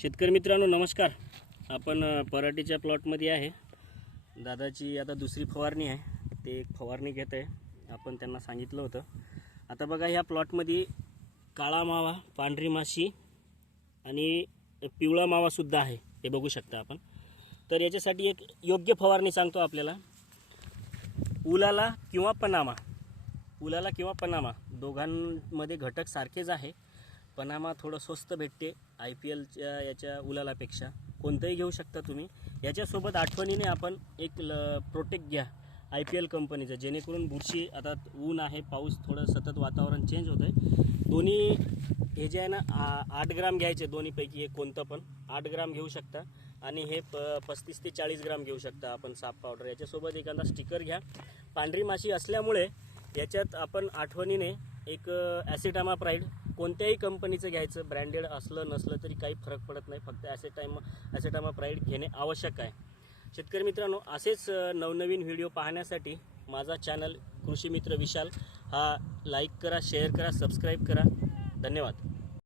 शेतकरी मित्रांनो नमस्कार. आपण पराठीच्या प्लॉटमध्ये आहे. दादाची आता दुसरी फवारणी आहे. ते एक फवारणी घेत आहे. आपण त्यांना सांगितलं होतं. आता बघा ह्या प्लॉटमध्ये काळा मावा पांढरी माशी आणि पिवळा मावासुद्धा आहे. हे बघू शकता आपण. तर याच्यासाठी एक योग्य फवारणी सांगतो आपल्याला. उलाला किंवा पनामा. उलाला किंवा पनामा. दोघांमध्ये घटक सारखेच आहे. पनामा थोडं स्वस्त भेटते आय पी एलच्या याच्या उलालापेक्षा. कोणतंही घेऊ शकता तुम्ही. याच्यासोबत आठवणीने आपण एक ल प्रोटेक्ट घ्या. आय पी एल कंपनीचं. जेणेकरून बुरशी आता ऊन आहे पाऊस थोडं सतत वातावरण चेंज होतं आहे दोन्ही हे जे आहे ना आ- आठ ग्राम घ्यायचे दोन्हीपैकी एक कोणतं पण. आठ ग्राम घेऊ शकता. आणि हे प पस्तीस ते चाळीस ग्राम घेऊ शकता आपण साप पावडर. याच्यासोबत एखादा स्टिकर घ्या. पांढरी माशी असल्यामुळे याच्यात आपण आठवणीने एक ॲसिटामा प्राईड कोणत्याही कंपनीचं घ्यायचं ब्रँडेड असलं नसलं तरी काही फरक पडत नाही. फक्त ॲसेटामा ॲसेटामा प्राईड घेणे आवश्यक आहे. शेतकरी मित्रांनो असेच नवनवीन व्हिडिओ पाहण्यासाठी माझा चॅनल कृषी मित्र विशाल हा लाईक करा शेअर करा सबस्क्राईब करा. धन्यवाद.